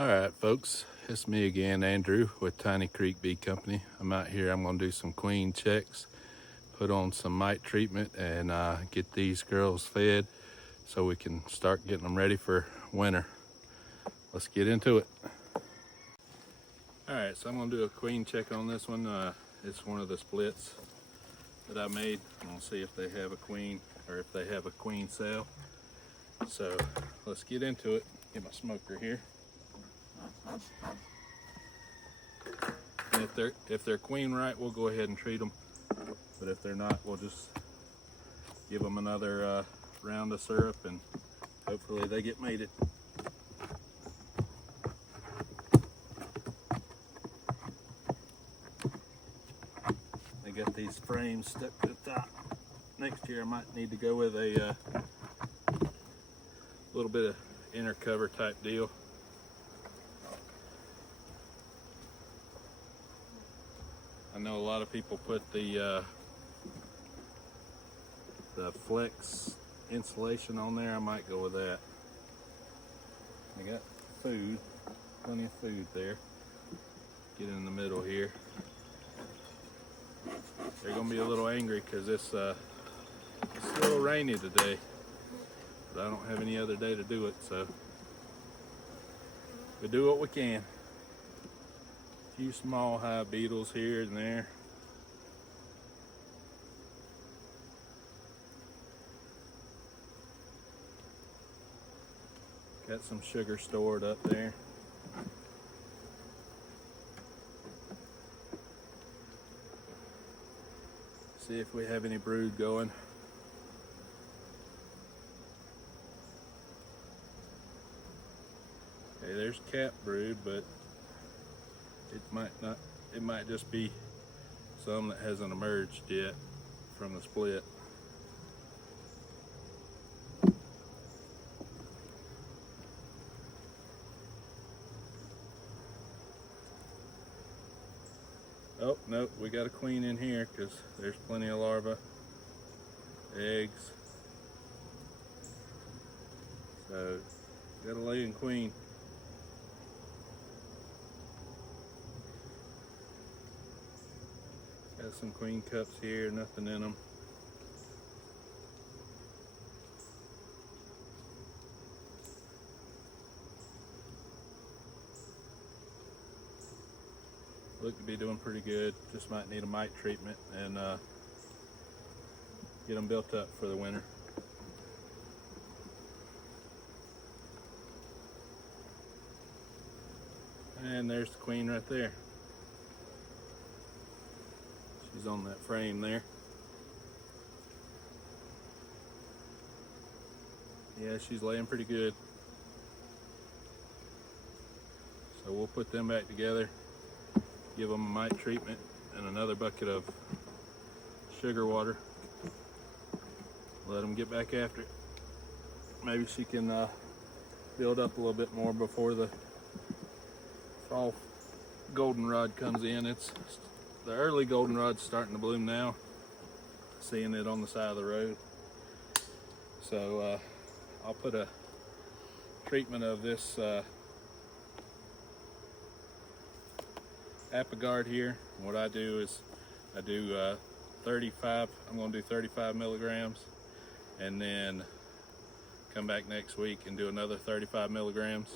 All right, folks, it's me again, Andrew, with Tiny Creek Bee Company. I'm out here. I'm going to do some queen checks, put on some mite treatment, and get these girls fed so we can start getting them ready for winter. Let's get into it. All right, so I'm going to do a queen check on this one. It's one of the splits that I made. I'm going to see if they have a queen or if they have a queen cell. So let's get into it. Get my smoker here. And if they're queen right, we'll go ahead and treat them. But if they're not, we'll just give them another round of syrup and hopefully they get mated. They got these frames stuck to the top. Next year I might need to go with a little bit of inner cover type deal. I know a lot of people put the flex insulation on there. I might go with that. I got food, plenty of food there. Get in the middle here. They're gonna be a little angry because it's a little rainy today, but I don't have any other day to do it, so we do what we can. A few small hive beetles here and there. Got some sugar stored up there. See if we have any brood going. Okay, there's cap brood, but it might just be some that hasn't emerged yet from the split. Oh, no, we got a queen in here because there's plenty of larvae, eggs. So, got a laying queen. Got some queen cups here, nothing in them. Look to be doing pretty good. Just might need a mite treatment and get them built up for the winter. And there's the queen right there. She's on that frame there. Yeah, she's laying pretty good. So we'll put them back together. Give them a mite treatment and another bucket of sugar water. Let them get back after it. Maybe she can build up a little bit more before the fall goldenrod comes in. It's the early goldenrod's starting to bloom now. Seeing it on the side of the road. So I'll put a treatment of this Apigard here. What I do is I do 35, I'm going to do 35 milligrams and then come back next week and do another 35 milligrams.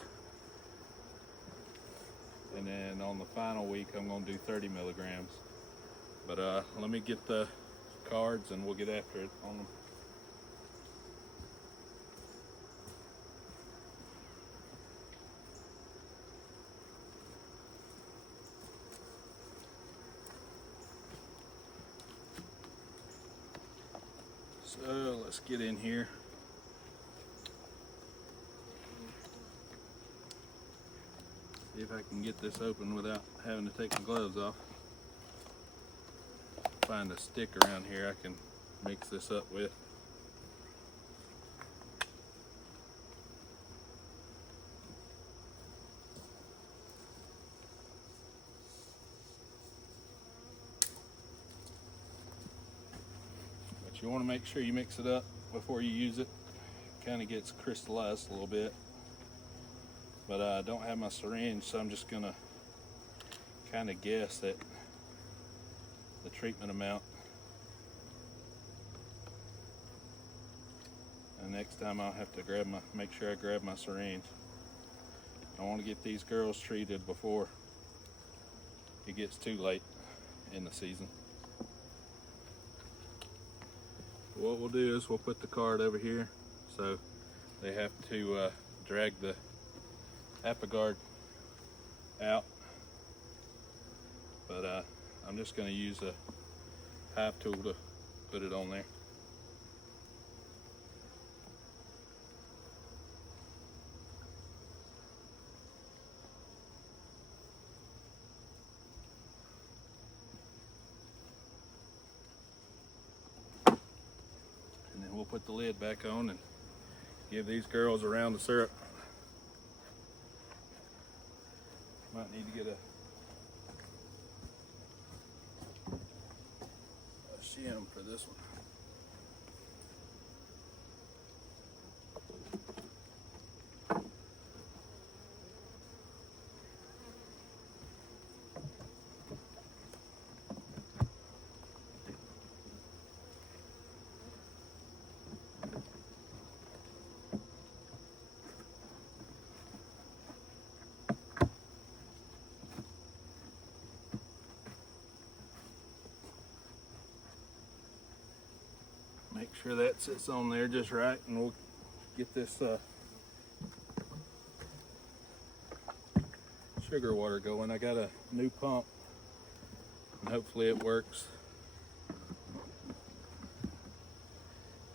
And then on the final week I'm going to do 30 milligrams. But let me get the cards and we'll get after it on them. So let's get in here. See if I can get this open without having to take my gloves off. Find a stick around here I can mix this up with. You want to make sure you mix it up before you use it. Kind of gets crystallized a little bit. but I don't have my syringe, so I'm just gonna kind of guess at the treatment amount. And next time I'll have to make sure I grab my syringe. I want to get these girls treated before it gets too late in the season. What we'll do is we'll put the card over here, so they have to drag the ApiGuard out. But I'm just going to use a hive tool to put it on there. And then we'll put the lid back on and give these girls a round of syrup. Might need to get a shim for this one. Make sure that sits on there just right, and we'll get this sugar water going. I got a new pump, and hopefully it works.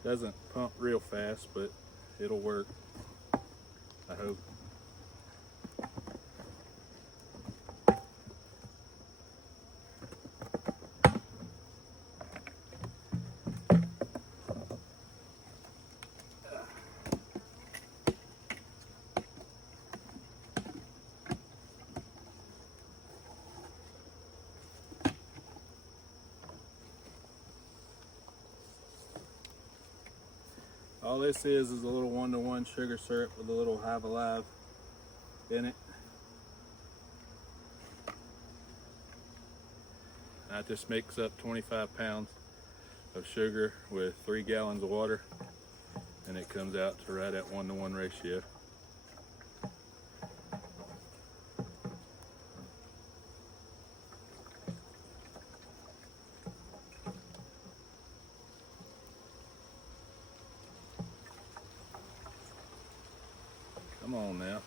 Doesn't pump real fast, but it'll work, I hope. All this is a little 1-to-1 sugar syrup with a little Hive Alive in it. I just mix up 25 pounds of sugar with 3 gallons of water, and it comes out to right at 1-to-1 ratio. Come on now.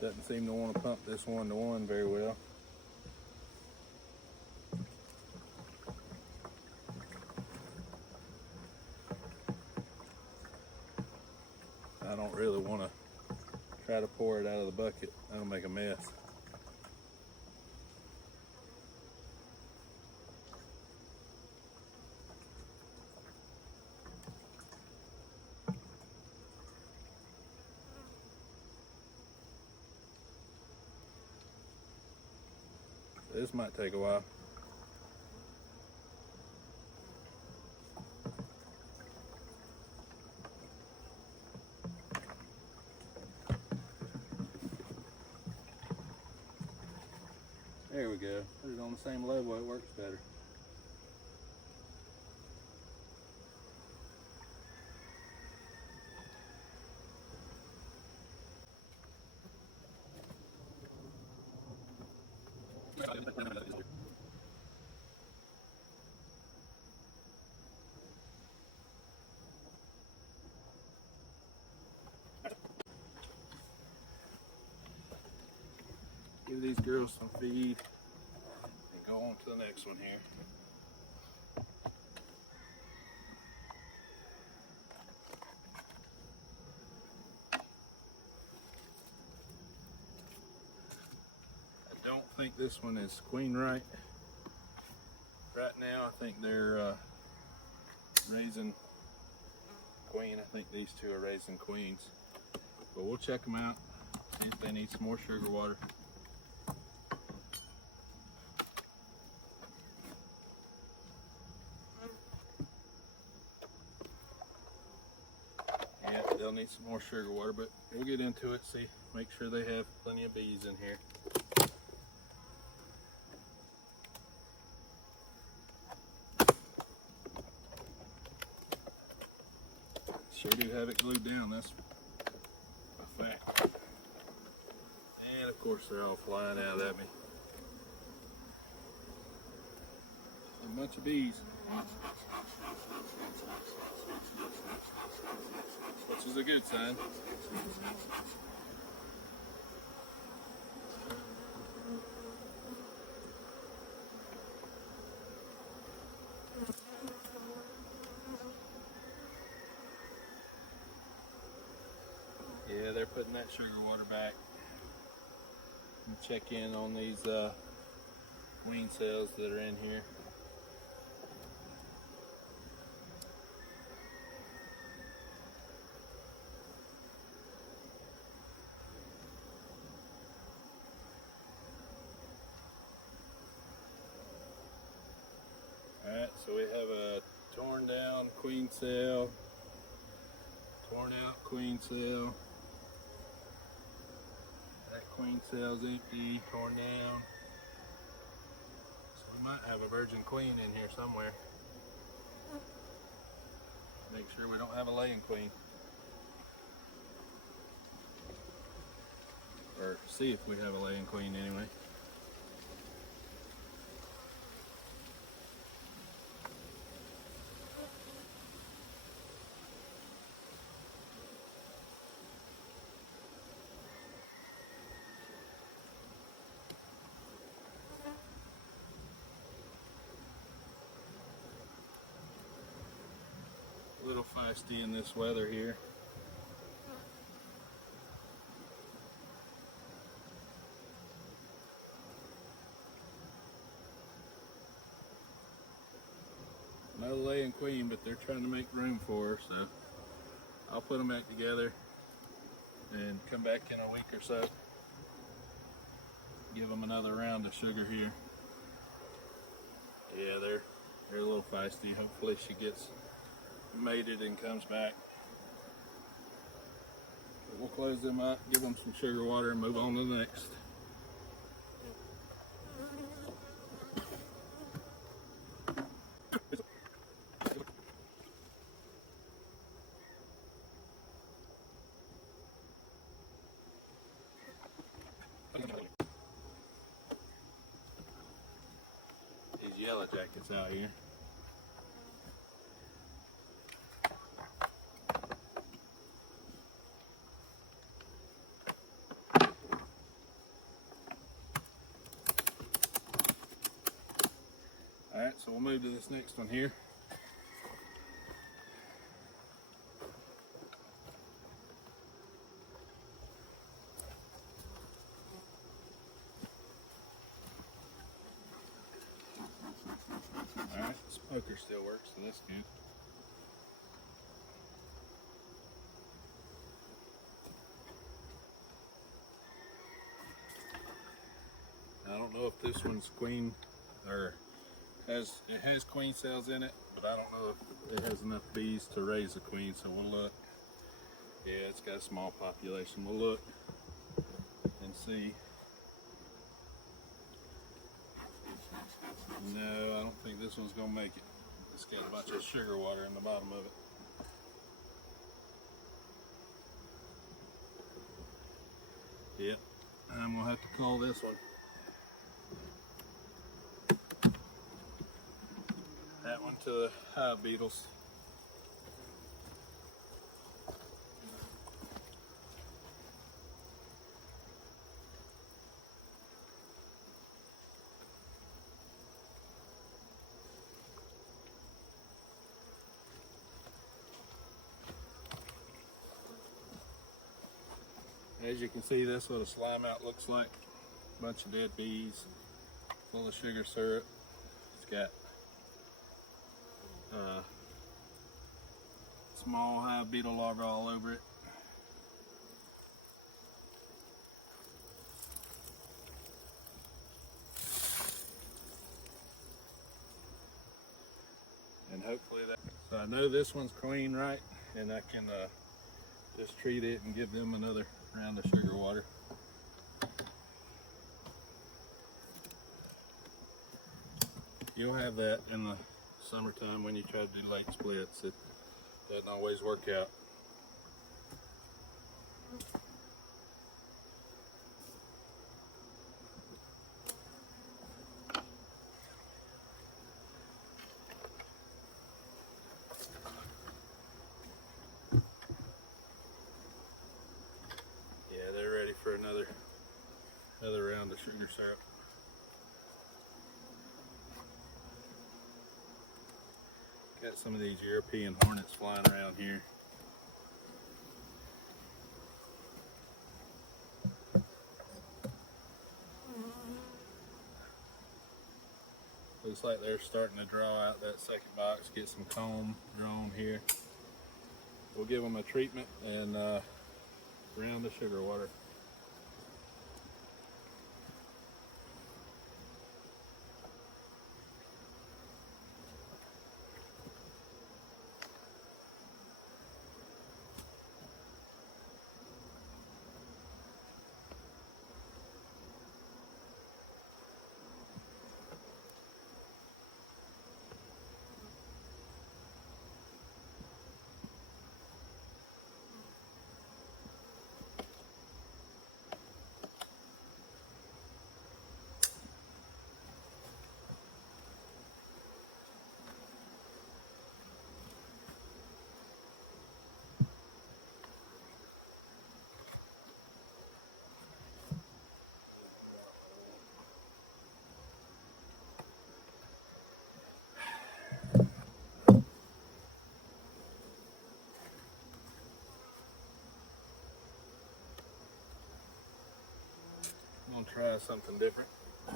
Doesn't seem to want to pump this 1-to-1 very well. I don't really want to try to pour it out of the bucket. That'll make a mess. This might take a while. There we go. Put it on the same level, it works better. Give these girls some feed and go on to the next one here. I don't think this one is queen right now. I think they're raising queen. I think these two are raising queens. But we'll check them out, see if they need some more sugar water. Yeah, they'll need some more sugar water, but we'll get into it, see, make sure they have plenty of bees in here. Sure do have it glued down, that's a fact. And of course they're all flying out at me. A bunch of bees. Which is a good sign. Yeah, they're putting that sugar water back. And check in on these queen cells that are in here. Alright, so we have a torn down queen cell, torn out queen cell. That queen cell's empty, torn down. So we might have a virgin queen in here somewhere. Make sure we don't have a laying queen. Or see if we have a laying queen anyway. A little feisty in this weather here. No laying queen, but they're trying to make room for her, so I'll put them back together and come back in a week or so. Give them another round of sugar here. Yeah, they're a little feisty. Hopefully she gets mated and comes back. But we'll close them up, give them some sugar water, and move on to the next. These yellow jackets out here. Alright, so we'll move to this next one here. Alright, the smoker still works, so that's good. I don't know if this one's queen or it has queen cells in it, but I don't know if it has enough bees to raise a queen, so we'll look. Yeah, it's got a small population. We'll look and see. No, I don't think this one's gonna make it. It's got a bunch of sugar water in the bottom of it. Yep, I'm gonna have to call this one. That one to the hive beetles. As you can see, that's what a slime out looks like. Bunch of dead bees, full of sugar syrup. It's got small hive beetle larvae all over it. And hopefully that, so I know this one's clean, right? And I can just treat it and give them another round of sugar water. You'll have that in the summertime when you try to do late splits. It doesn't always work out. Yeah, they're ready for another round of sugar syrup. Got some of these European hornets flying around here. Looks like they're starting to draw out that second box, get some comb drawn here. We'll give them a treatment and round of sugar water. I'm gonna try something different. I'm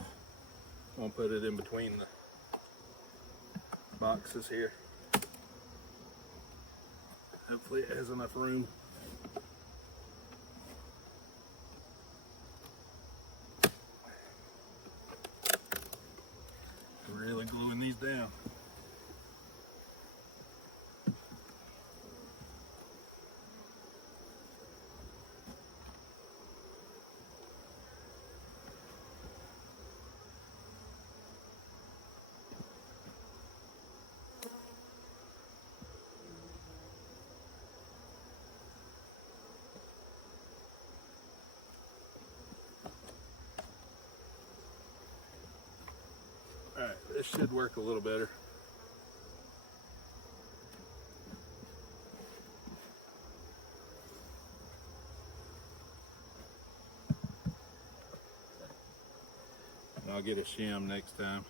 gonna put it in between the boxes here. Hopefully it has enough room. Really gluing these down. All right, this should work a little better. And I'll get a shim next time.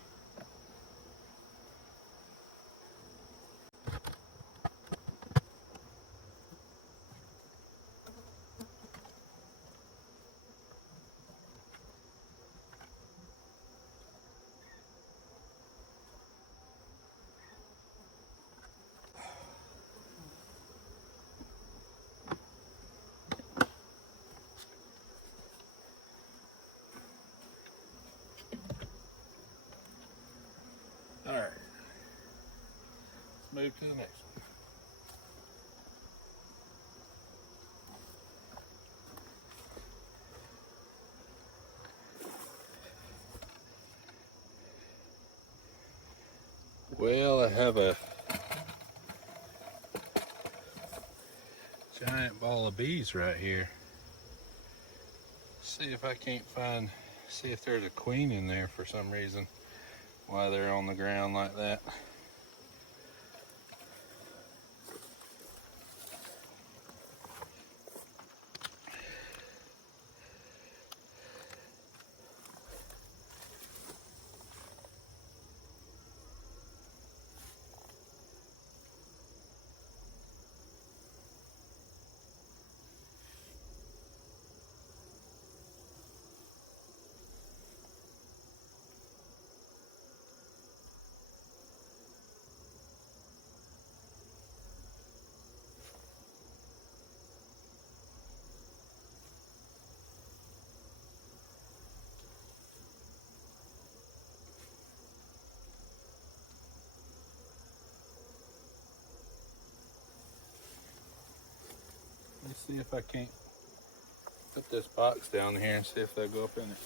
All right, let's move to the next one. Well, I have a giant ball of bees right here. See if I can't see if there's a queen in there for some reason. Why they're on the ground like that. see if I can't put this box down here and see if they'll go up in it.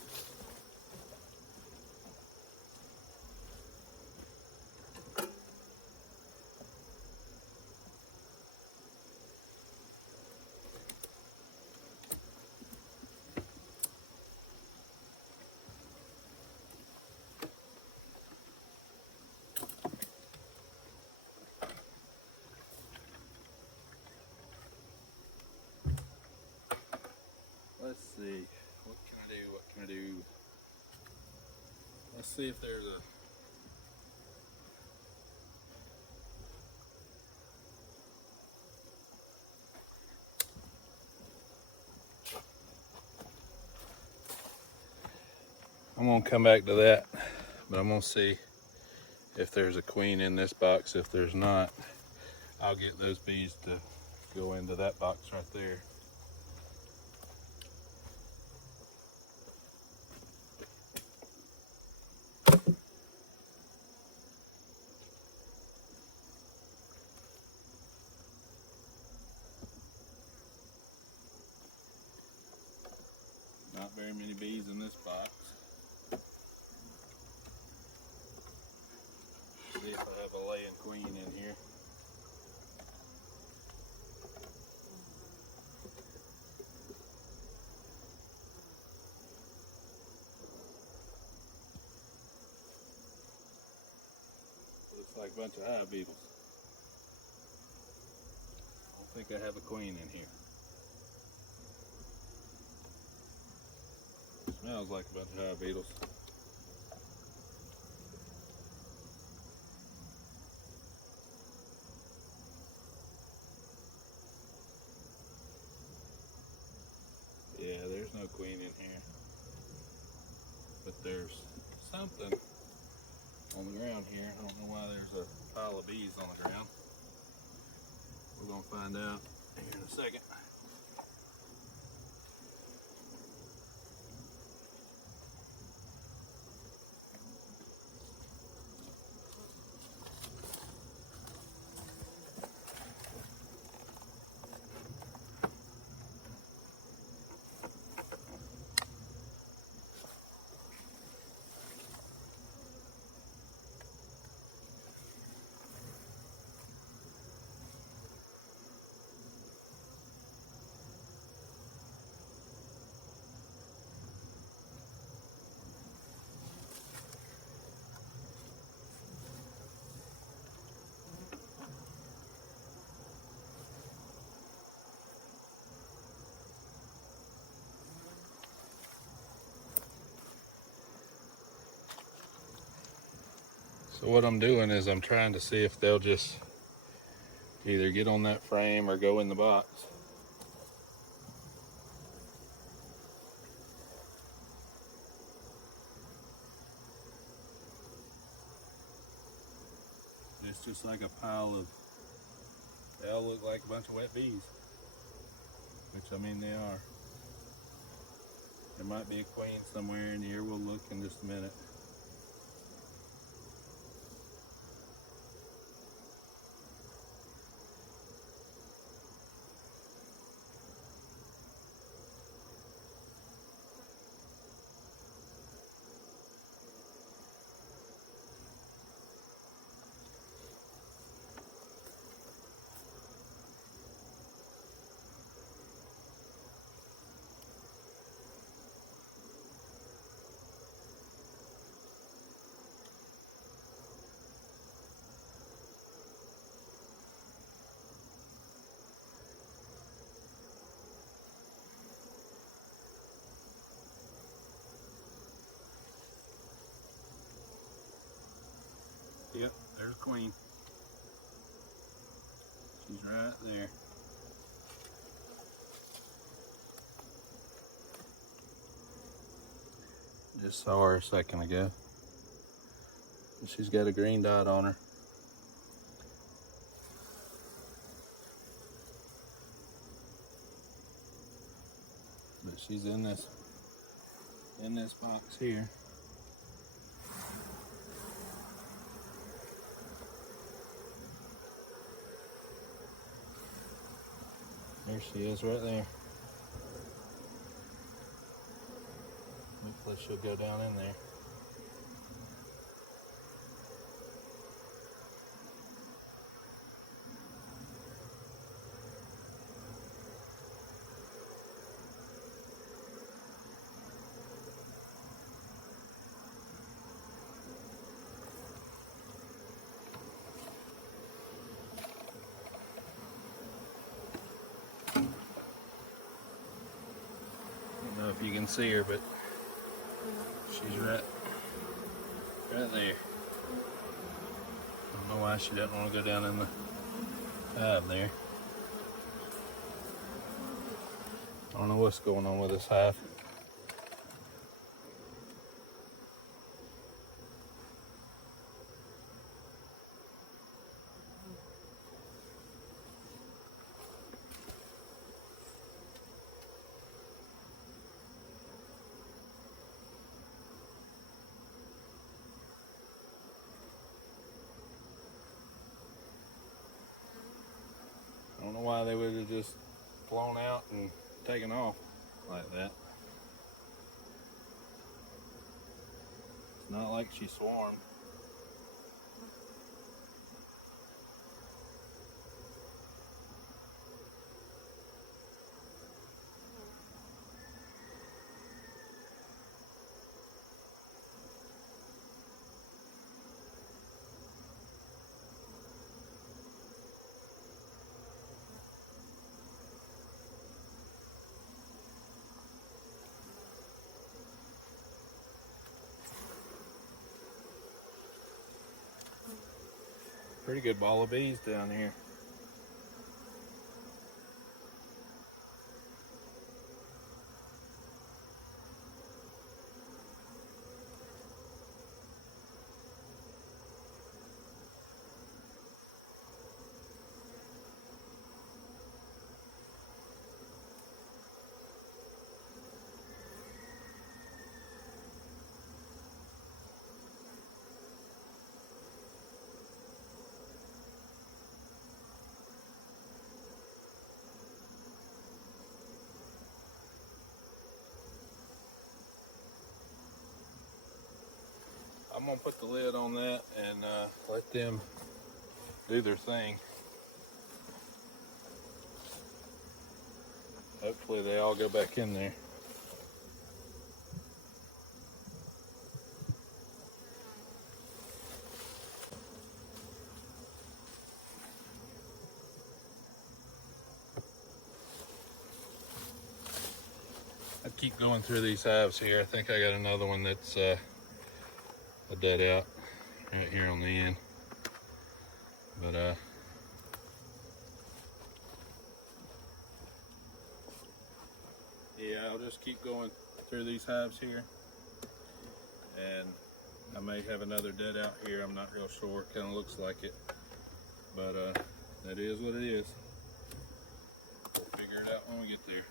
Let's see, what can I do, what can I do? Let's see if there's a, I'm gonna come back to that, but I'm gonna see if there's a queen in this box. If there's not, I'll get those bees to go into that box right there. Not very many bees in this box. See if I have a laying queen in here. Looks like a bunch of hive beetles. I don't think I have a queen in here. Smells like a bunch of hive beetles. Yeah, there's no queen in here. But there's something on the ground here. I don't know why there's a pile of bees on the ground. We're gonna find out here in a second. So what I'm doing is I'm trying to see if they'll just either get on that frame or go in the box. It's just like a pile of, they all look like a bunch of wet bees. Which, I mean, they are. There might be a queen somewhere in here. We'll look in just a minute. Yep, there's a queen. She's right there. Just saw her a second ago. She's got a green dot on her. But she's in this box here. There she is right there. Hopefully she'll go down in there. I don't know if you can see her, but she's right there. I don't know why she doesn't want to go down in the hive there. I don't know what's going on with this hive. I don't know why they would have just flown out and taken off like that. It's not like she swarmed. Pretty good ball of bees down here. I'm gonna put the lid on that and let them do their thing. Hopefully they all go back in there. I keep going through these hives here. I think I got another one that's a dead out right here on the end. But yeah, I'll just keep going through these hives here, and I may have another dead out here. I'm not real sure. Kind of looks like it, but that is what it is. We'll figure it out when we get there.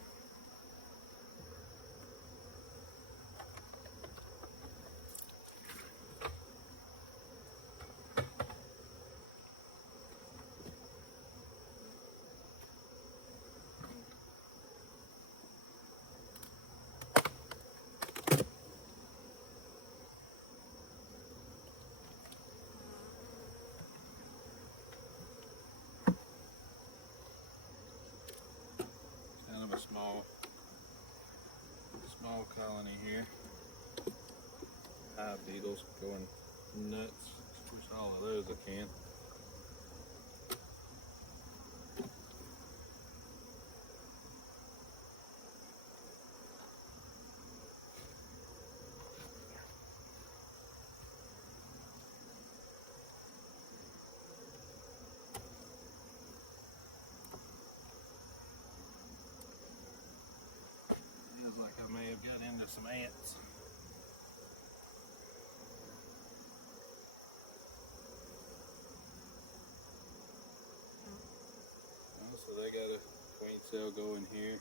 Kind of a small colony here. Hive beetles going nuts. Wish all of those I can. Feels like I may have got into some ants. So they got a queen cell going here.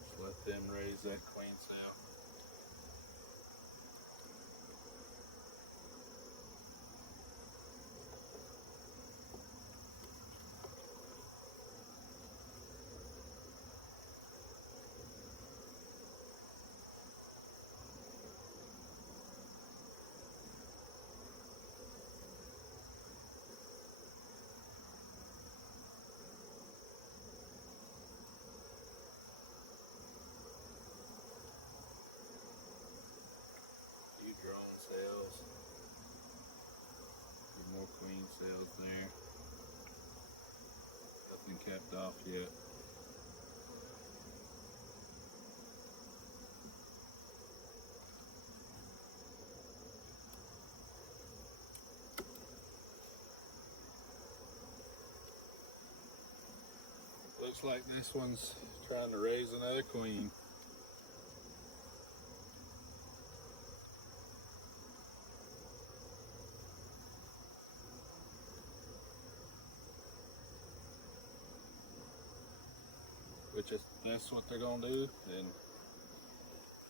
Just let them raise that queen cell. capped off yet. Looks like this one's trying to raise another queen. Which is, that's what they're gonna do, and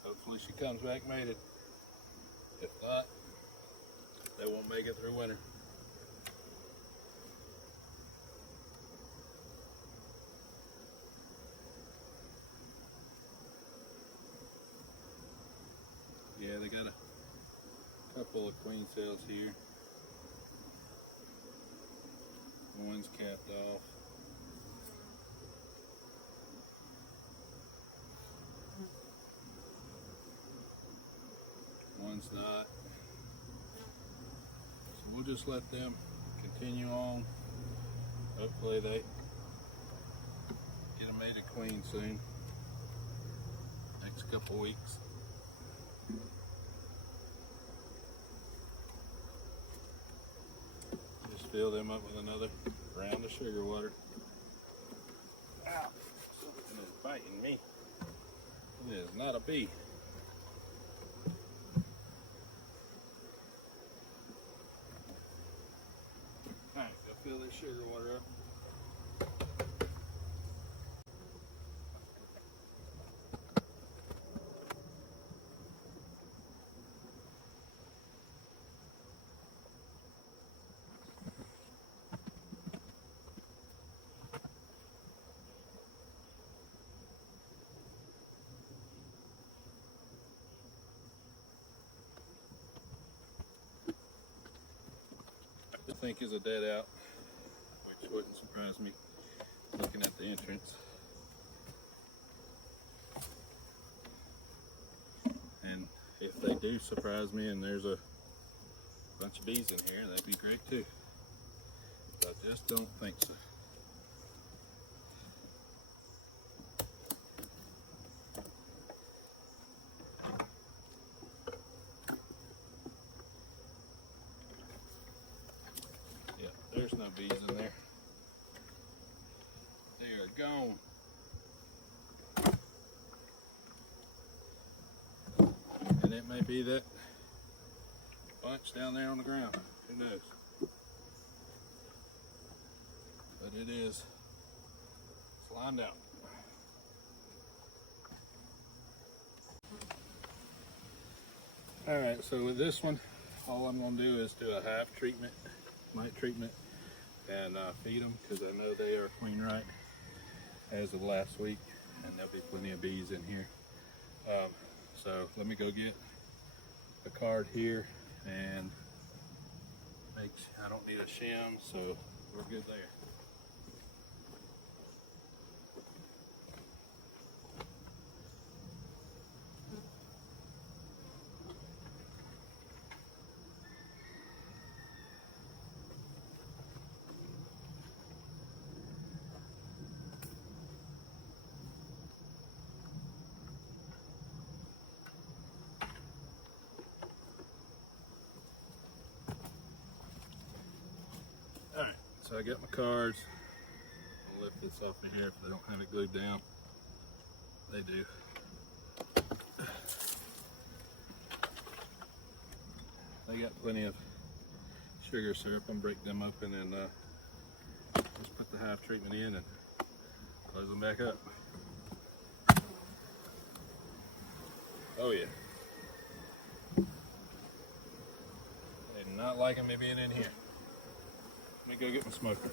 hopefully she comes back mated. If not, they won't make it through winter. Yeah, they got a couple of queen cells here. One's capped off. One's not. So we'll just let them continue on. Hopefully they get a mated queen soon. Next couple weeks. Just fill them up with another round of sugar water. Ow! Something is biting me. It is not a bee. Alright, go fill this sugar water up. I think is a dead out, which wouldn't surprise me looking at the entrance. And if they do surprise me and there's a bunch of bees in here, that'd be great too. But I just don't think so. There's no bees in there. They are gone. And it may be that bunch down there on the ground. Who knows? But it is. It's lined out. Alright, so with this one, all I'm going to do is do a hive treatment, mite treatment, and feed them, because I know they are queen right as of last week, and there'll be plenty of bees in here. So let me go get the card here and make sure I don't need a shim, so we're good there. Alright, so I got my cards. I'll lift this off of here if they don't have it glued down. They do. They got plenty of sugar syrup. I'm break them open and just put the hive treatment in and close them back up. Oh yeah. They do not liking me being in here. Let me go get my smoker.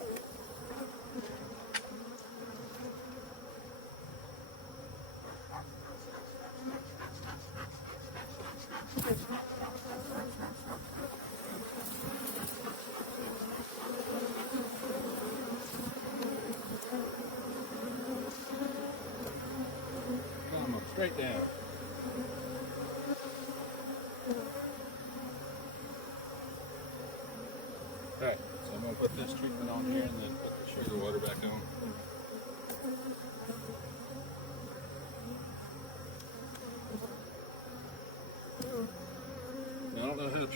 Come on, straight down. Alright, so I'm going to put this treatment on here and then put the sugar water back on.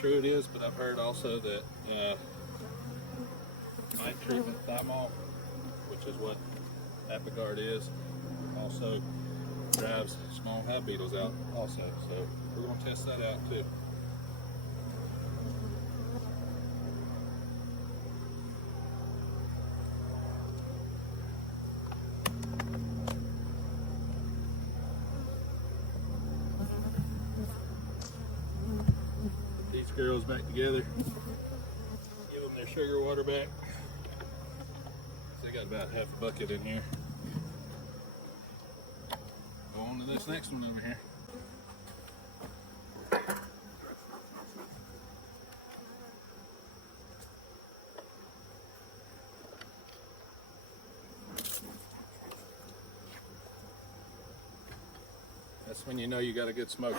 true it is, but I've heard also that mite treatment thymol, which is what Apigard is, also drives small hive beetles out also. So we're going to test that out too. Put these girls back together. Give them their sugar water back. So they got about half a bucket in here. Go on to this next one over here. That's when you know you got a good smoker.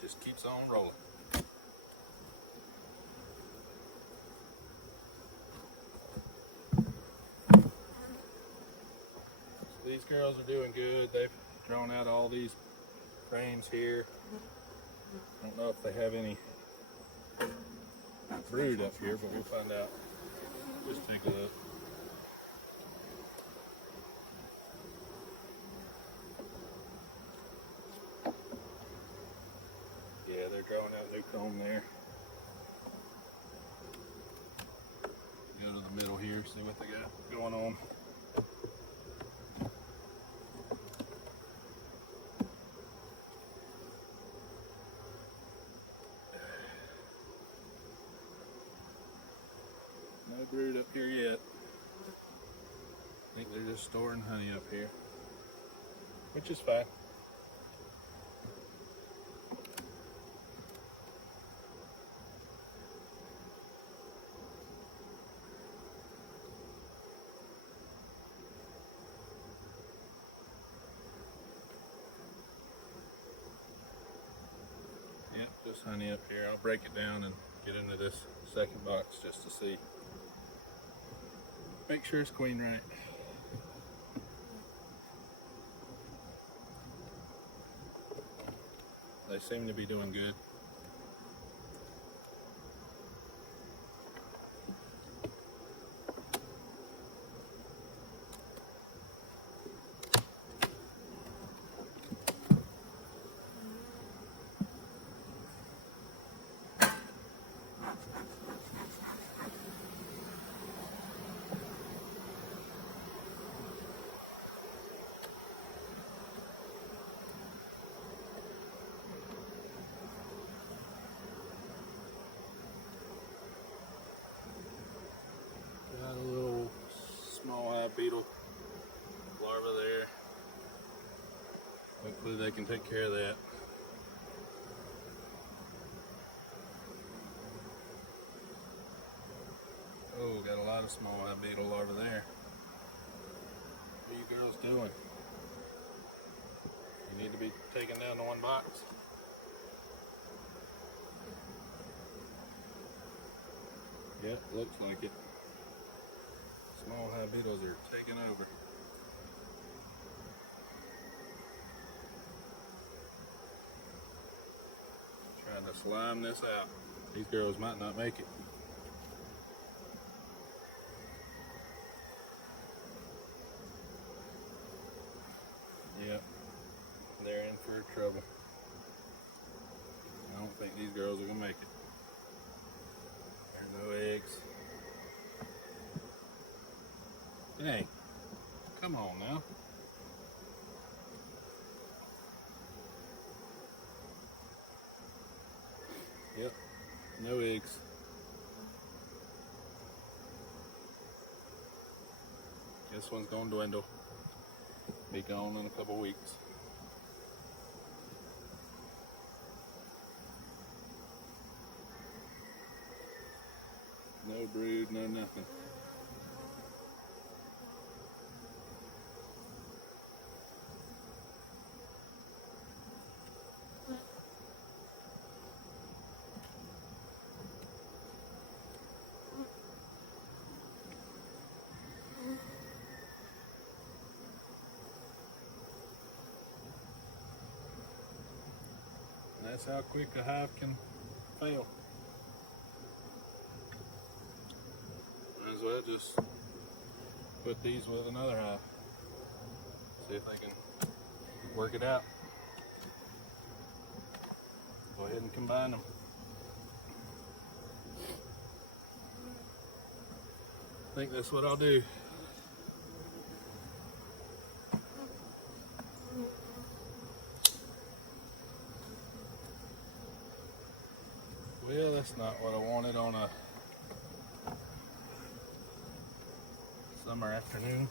Just keeps on rolling. So these girls are doing good. They've thrown out all these frames here. I don't know if they have any brood up here, but we'll find out. Just take a look. Yeah, they're growing out new comb there. Go to the middle here, see what they got going on. No brood up here yet. I think they're just storing honey up here, which is fine. Yep, just honey up here. I'll break it down and get into this second box just to see. Make sure it's queen right. They seem to be doing good. Got a little small hive beetle larva there. Hopefully they can take care of that. Oh, got a lot of small hive beetle larvae there. What are you girls doing? You need to be taken down to one box. Yep, looks like it. Small hive beetles are taking over. Trying to slime this out. These girls might not make it. Yep, they're in for trouble. I don't think these girls are gonna make it. There are no eggs. Hey, come on now. Yep, no eggs. This one's gonna dwindle. Be gone in a couple weeks. No brood, no nothing. That's how quick a hive can fail. Might as well just put these with another hive. See if they can work it out. Go ahead and combine them. I think that's what I'll do. Well, that's not what I wanted on a summer afternoon.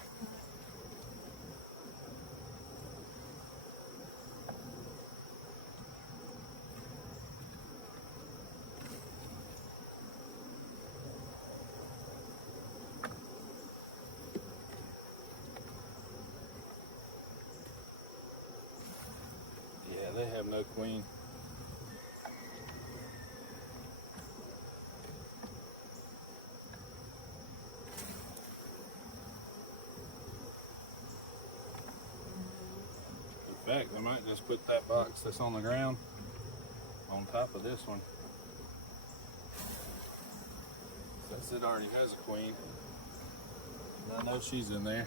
Yeah, they have no queen. In fact, I might just put that box that's on the ground on top of this one. Since it already has a queen, and I know she's in there.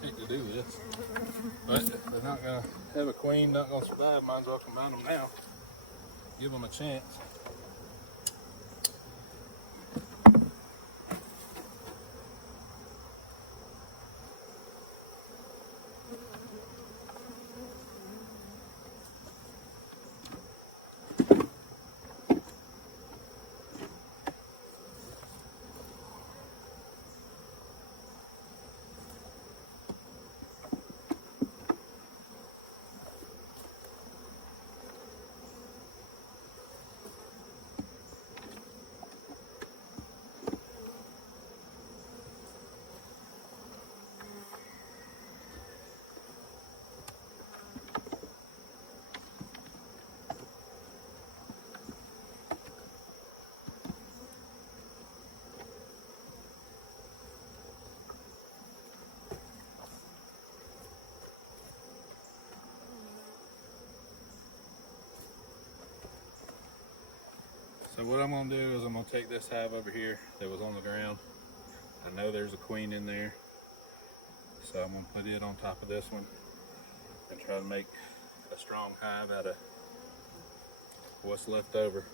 Hate to do this, but they're not gonna have a queen, not gonna survive. Might as well combine them now. Give them a chance. So what I'm gonna do is I'm gonna take this hive over here that was on the ground. I know there's a queen in there, so I'm gonna put it on top of this one and try to make a strong hive out of what's left over.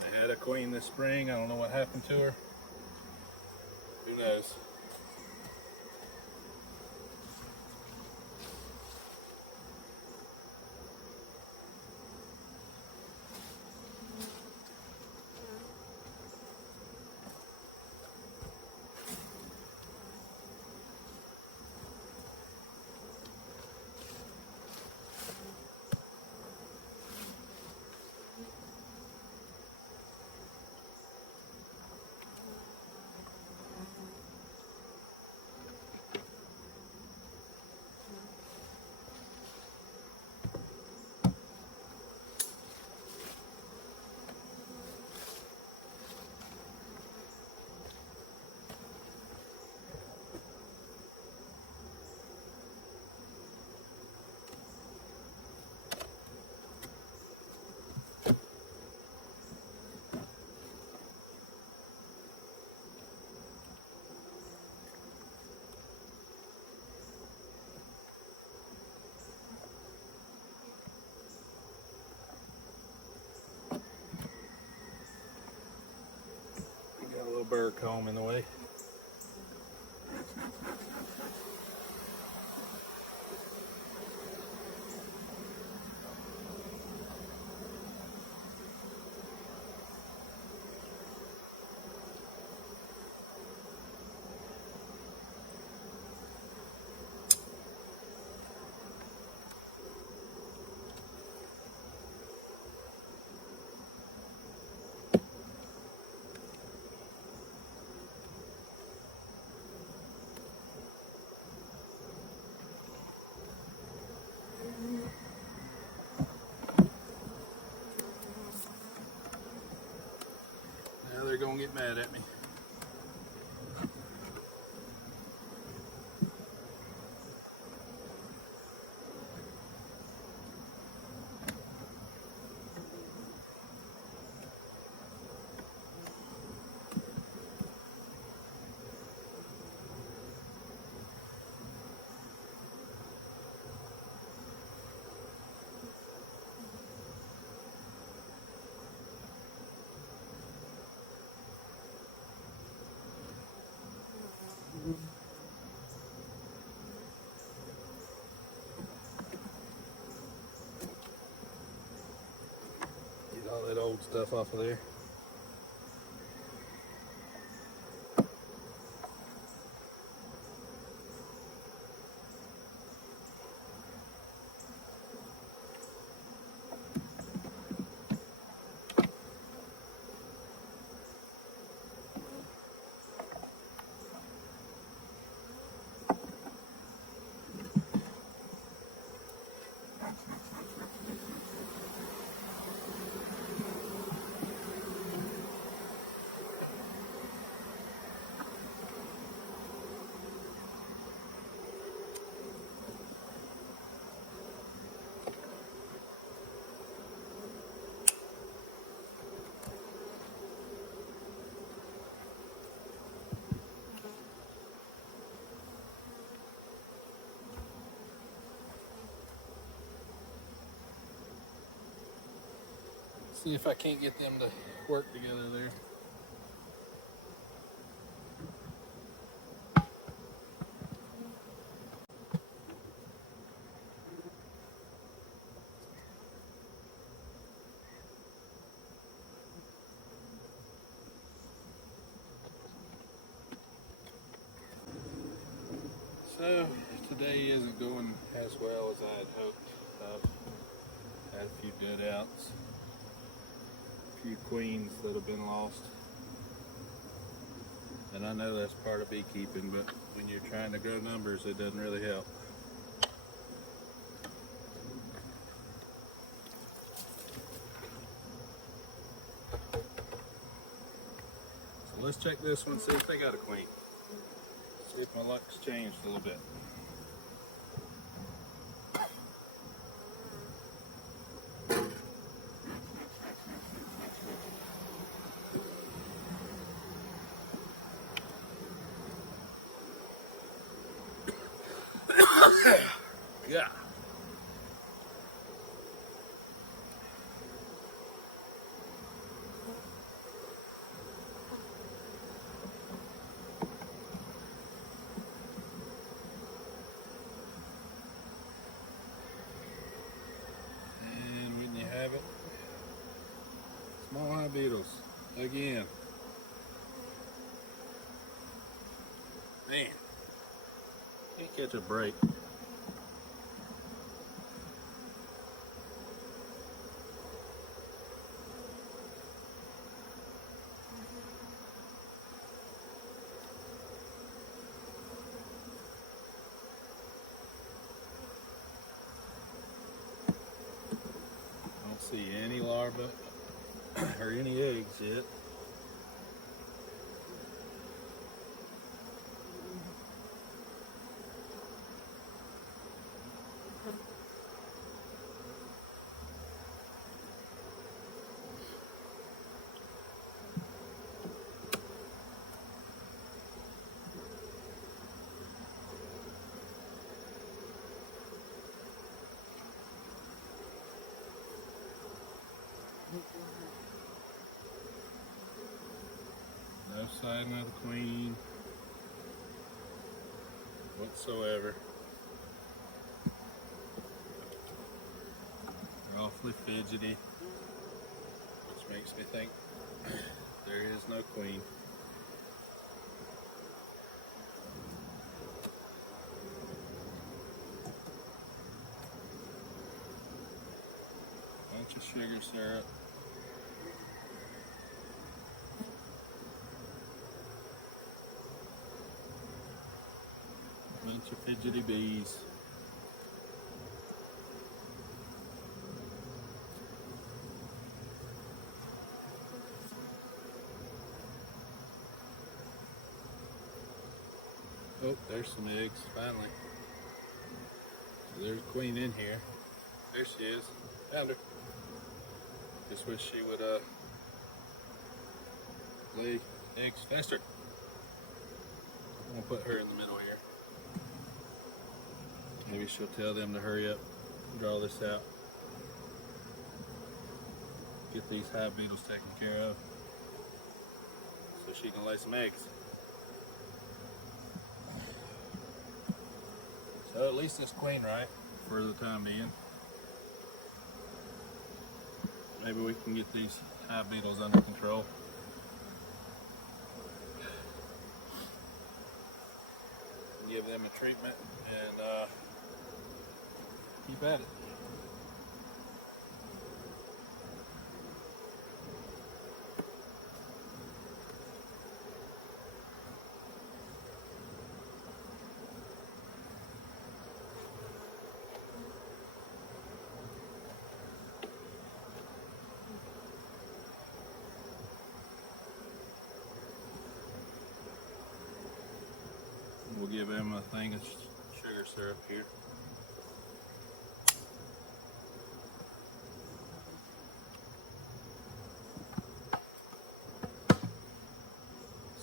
They had a queen this spring. I don't know what happened to her. Who knows? Got a little bird comb in the way. get mad at me. Get all that old stuff off of there. See if I can't get them to work together there. So today isn't going as well as I had hoped. I've had a few dead outs, a few queens that have been lost. And I know that's part of beekeeping, but when you're trying to grow numbers, it doesn't really help. So let's check this one, see if they got a queen. See if my luck's changed a little bit. Yeah. And when you have it, small hive beetles again. Man, can't catch a break. Don't see any larvae or any eggs yet. No sign of the queen whatsoever. They're awfully fidgety, which makes me think there is no queen. Bunch of sugar syrup. Bunch of fidgety bees. Oh, there's some eggs, finally. So there's a queen in here. There she is. Found her. Just wish she would lay eggs faster. I'm gonna put her in the middle here. Maybe she'll tell them to hurry up and draw this out. Get these hive beetles taken care of so she can lay some eggs. So at least it's queen right for the time being. Maybe we can get these hive beetles under control. Give them a treatment and keep at it. We'll give them a thing of sugar syrup here.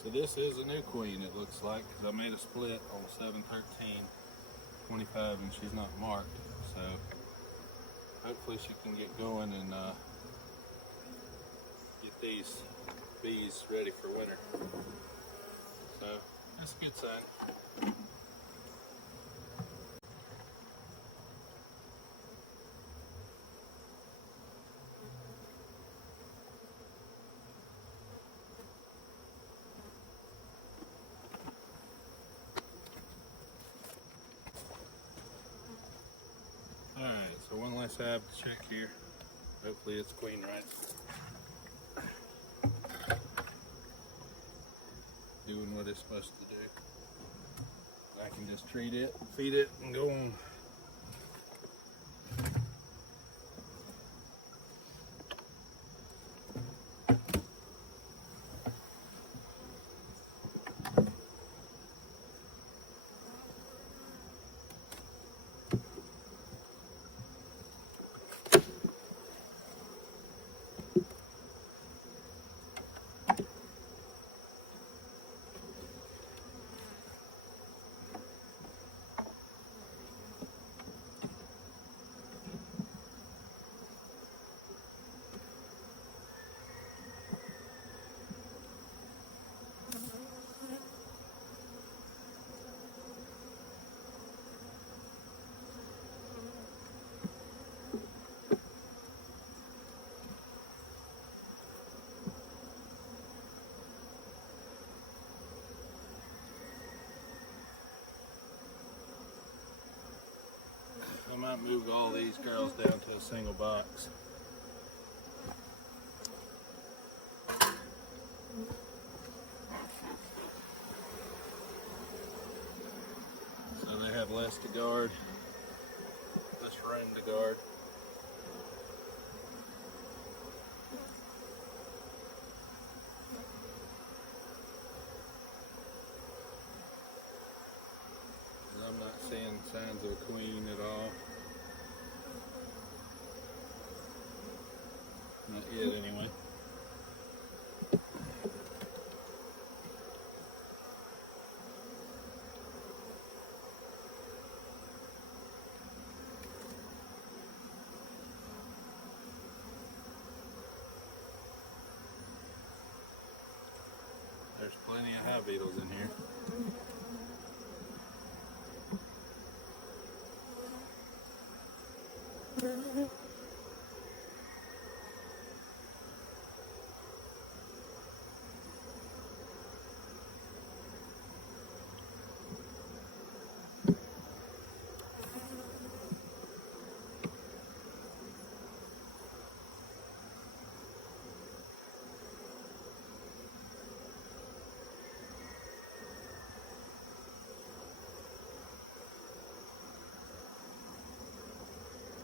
So this is a new queen, it looks like, because I made a split on 7/13/25 and she's not marked. So hopefully she can get going and get these bees ready for winter. So that's a good sign. Alright, so one last hive to check here. Hopefully it's queen right. Doing what it's supposed to do. I can just treat it, feed it, and go on. I might move all these girls down to a single box. So they have less to guard, less room to guard. I'm not seeing signs of a queen at all. Not yet, anyway. There's plenty of hive beetles in here.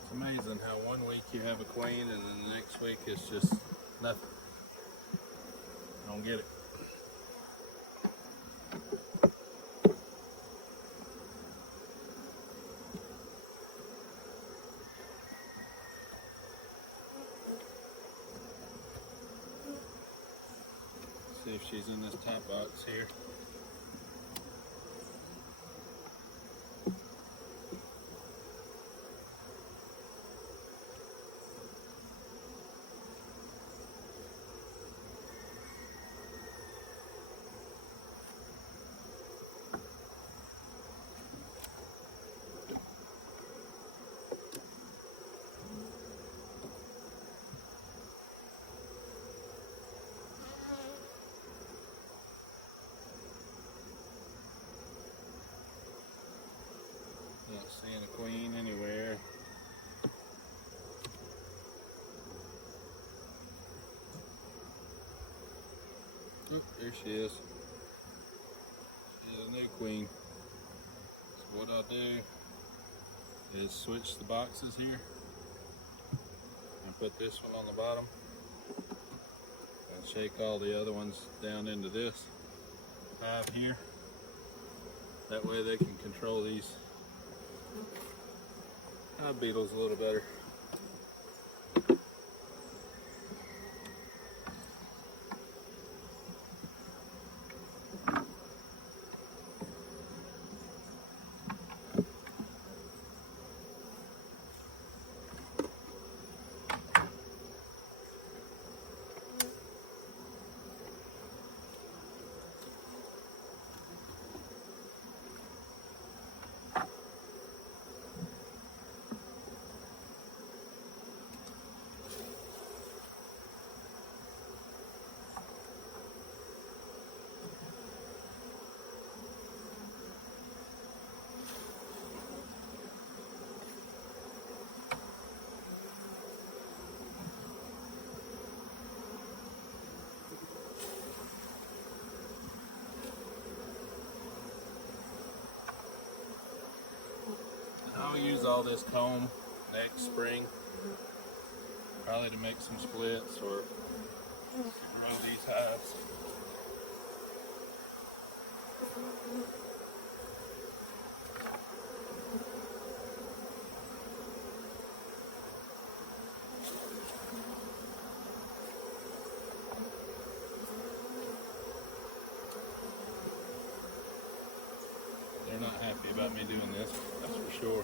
It's amazing how one week you have a queen and then the next week it's just nothing. I don't get it. if she's in this top box here. Not seeing a queen anywhere. Oh, there she is. She's a new queen. So what I'll do is switch the boxes here and put this one on the bottom and shake all the other ones down into this hive here. That way they can control these hive beetles a little better. I'll use all this comb next spring, probably to make some splits or grow these hives. They're not happy about me doing this, that's for sure.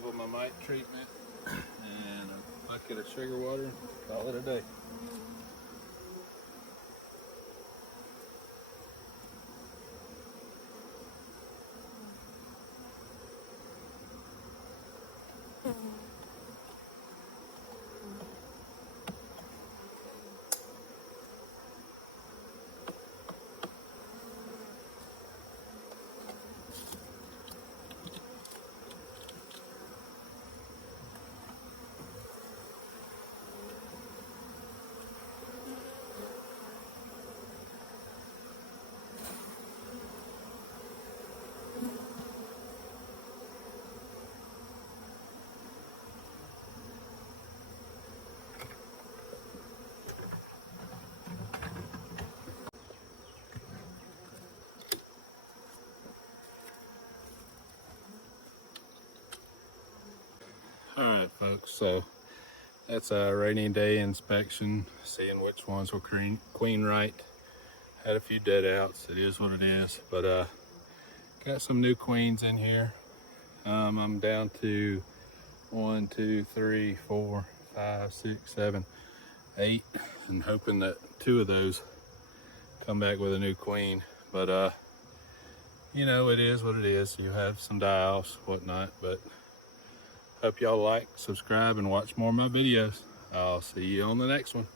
give them a mite treatment and a bucket of sugar water. Call it a day. All right, folks, so that's a rainy day inspection, seeing which ones will queen right. Had a few dead outs, it is what it is, but got some new queens in here. I'm down to 1, 2, 3, 4, 5, 6, 7, 8, and hoping that 2 of those come back with a new queen. But you know, it is what it is. You have some die-offs, whatnot, but hope y'all like, subscribe, and watch more of my videos. I'll see you on the next one.